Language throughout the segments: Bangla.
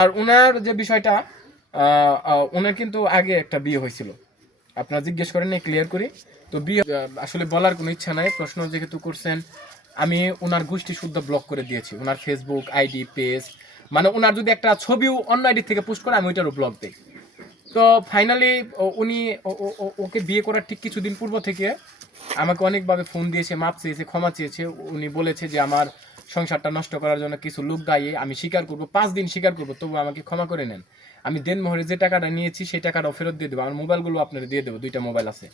আর ওনার যে বিষয়টা ওনার কিন্তু আগে একটা বিয়ে হয়েছিল। আপনারা জিজ্ঞেস করেন ক্লিয়ার করি। তো বিয়ে আসলে বলার কোনো ইচ্ছা নাই, প্রশ্ন যেহেতু করছেন, আমি ওনার গোষ্ঠী শুদ্ধ ব্লক করে দিয়েছি। ওনার ফেসবুক আইডি পেজ মানে ওনার যদি একটা ছবিও অন্য আইডি থেকে পোস্ট করে, আমি ওইটারও ব্লক দিই। তো ফাইনালি উনি ওকে বিয়ে করার ঠিক কিছুদিন পূর্ব থেকে আমাকে অনেকভাবে ফোন দিয়েছে, মাপ চেয়েছে, ক্ষমা চেয়েছে। উনি বলেছে যে আমার সংসারটা নষ্ট করার জন্য কিছু লোক গাইয়ে আমি স্বীকার করব, পাঁচ দিন স্বীকার করব তবু আমাকে ক্ষমা করে নেন। আমি দেনমোহরে যে টাকাটা নিয়েছি, সেই টাকাটাও ফেরত দিয়ে দেবো, আমার মোবাইলগুলো আপনার দিয়ে দেবো, দুইটা মোবাইল আছে।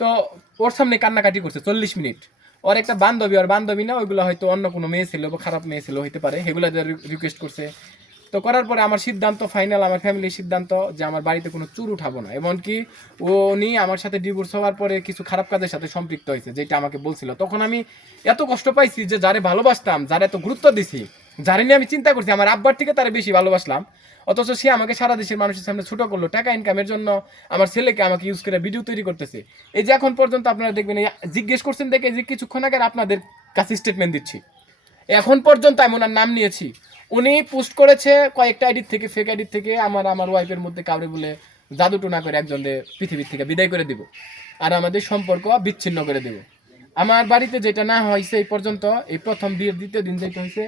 তো ওর সামনে কান্নাকাটি করছে, চল্লিশ মিনিট। ওর একটা বান্ধবী, আর বান্ধবী না, ওইগুলো হয়তো অন্য কোনো মেয়ে ছিল বা খারাপ মেয়ে ছিল, হইতে পারে, সেগুলো রিকোয়েস্ট করছে। তো করার পরে আমার সিদ্ধান্ত ফাইনাল আমার ফ্যামিলির সিদ্ধান্ত যে আমার বাড়িতে কোনো চুর উঠাবো না। এমনকি উনি আমার সাথে ডিভোর্স হওয়ার পরে কিছু খারাপ কাজের সাথে সম্পৃক্ত হয়েছে, যেটা আমাকে বলছিল। তখন আমি এত কষ্ট পাইছি যে যারে ভালোবাসতাম, যারা এত গুরুত্ব দিছি, যারে নিয়ে আমি চিন্তা করছি, আমার আব্বার থেকে তারে বেশি ভালোবাসলাম। অথচ সে আমাকে সারা দেশের মানুষের সামনে ছোটো করল, টাকা ইনকামের জন্য আমার ছেলেকে আমাকে ইউজ করে ভিডিও তৈরি করতেছে। এই যে এখন পর্যন্ত আপনারা দেখবেন জিজ্ঞেস করছেন দেখে যে কিছুক্ষণ আগে আপনাদের কাছে স্টেটমেন্ট দিচ্ছি। এখন পর্যন্ত আমি ওনার নাম নিয়েছি। উনি পোস্ট করেছে কয়েকটা আইডির থেকে ফেক আইডির থেকে, আমার আমার ওয়াইফের মধ্যে কাউরে বলে জাদু টোনা করে একজনকে পৃথিবীর থেকে বিদায় করে দিব আর আমাদের সম্পর্ক বিচ্ছিন্ন করে দেব। আমার বাড়িতে যেটা না হয়েছে এই পর্যন্ত এই প্রথম বিয়ের দ্বিতীয় দিন যেটা হয়েছে,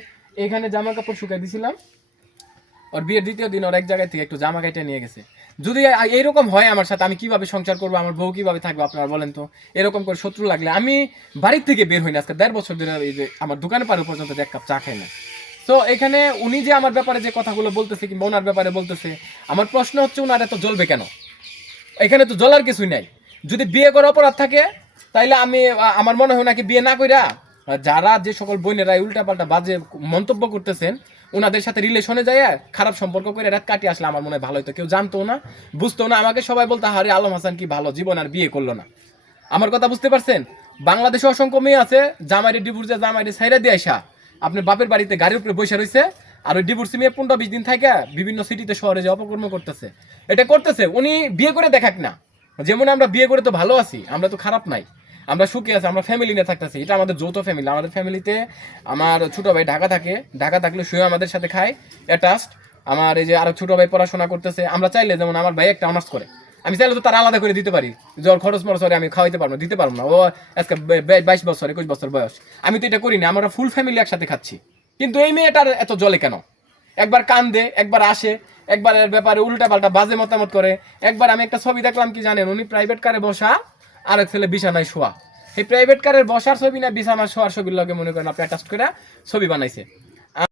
এখানে জামা কাপড় শুকাই দিছিলাম। ওর বিয়ের দ্বিতীয় দিন ওর এক জায়গায় থেকে একটু জামা কাইটা নিয়ে গেছে। যদি এইরকম হয় আমার সাথে, আমি কীভাবে সংসার করব, আমার বউ কীভাবে থাকবে আপনারা বলেন তো, এরকম করে শত্রু লাগলে আমি বাড়ির থেকে বের হই না। আজকে দেড় বছর ধরে এই যে আমার দোকানে পারে পর্যন্ত এক কাপ চা খাই না। তো এখানে উনি যে আমার ব্যাপারে যে কথাগুলো বলতেছে কিংবা ওনার ব্যাপারে বলতেছে, আমার প্রশ্ন হচ্ছে ওনার এত জ্বলবে কেন? এখানে তো জ্বলার কিছুই নাই। যদি বিয়ে করার অপরাধ থাকে, তাইলে আমি আমার মনে হয় নাকি বিয়ে না কইরা, যারা যে সকল বোনেরা উল্টাপাল্টা বাজে মন্তব্য করতেছেন ওনাদের সাথে রিলেশনে যায় খারাপ সম্পর্ক করে রাত কাটিয়ে আসলে আমার মনে হয় ভালো হতো কেউ জানতো না, বুঝতো না, আমাকে সবাই বলতো হারে আলম হাসান কি ভালো, জীবন আর বিয়ে করল না। আমার কথা বুঝতে পারছেন? বাংলাদেশে অসংখ্য মেয়ে আছে, জামাইরে ডিভোর্সে জামাইরে সাইরা দিয়ে আসা আপনার বাপের বাড়িতে গাড়ির উপরে বসে রয়েছে আর ওই ডিভোর্সি মেয়ে পনেরো বিশ দিন থাকে, বিভিন্ন সিটিতে শহরে যে অপকর্ম করতেছে। এটা করতেছে, উনি বিয়ে করে দেখাক না। যেমন আমরা বিয়ে করে তো ভালো আছি, আমরা তো খারাপ নাই। আমরা সুখে আছি, আমরা ফ্যামিলি নিয়ে থাকতেছি, এটা আমাদের যৌথ ফ্যামিলি আমাদের ফ্যামিলিতে আমার ছোট ভাই ঢাকা থাকে, ঢাকা থাকলে শুয়ে আমাদের সাথে খায় অ্যাটাচড আমার এই যে আরও ছোট ভাই পড়াশোনা করতেছে, আমরা চাইলে যেমন আমার ভাই একটা অনার্স করে। আমি চাইলে তো তার আলাদা করে দিতে পারি। জ্বর, খরচ, মরচ আমি খাওয়াইতে পারব দিতে পারব না। ও আজকে বাইশ বছর, একুশ বছর বয়স। আমি তো এটা করি না, আমরা ফুল ফ্যামিলি একসাথে খাচ্ছি। কিন্তু এই মেয়েটার এত জলে কেন? একবার কান্দে, একবার আসে, একবার এর ব্যাপারে উল্টা পাল্টা বাজে মতামত করে। একবার আমি একটা ছবি দেখলাম, কি জানেন? উনি প্রাইভেট কারে বসা আর এক ছেলে বিছানায় শোয়া। এই প্রাইভেট কারের বসার ছবি না বিছানায় শোয়ার ছবির লগে মনে করেন আপনি অ্যাটাচ করে ছবি বানাইছে।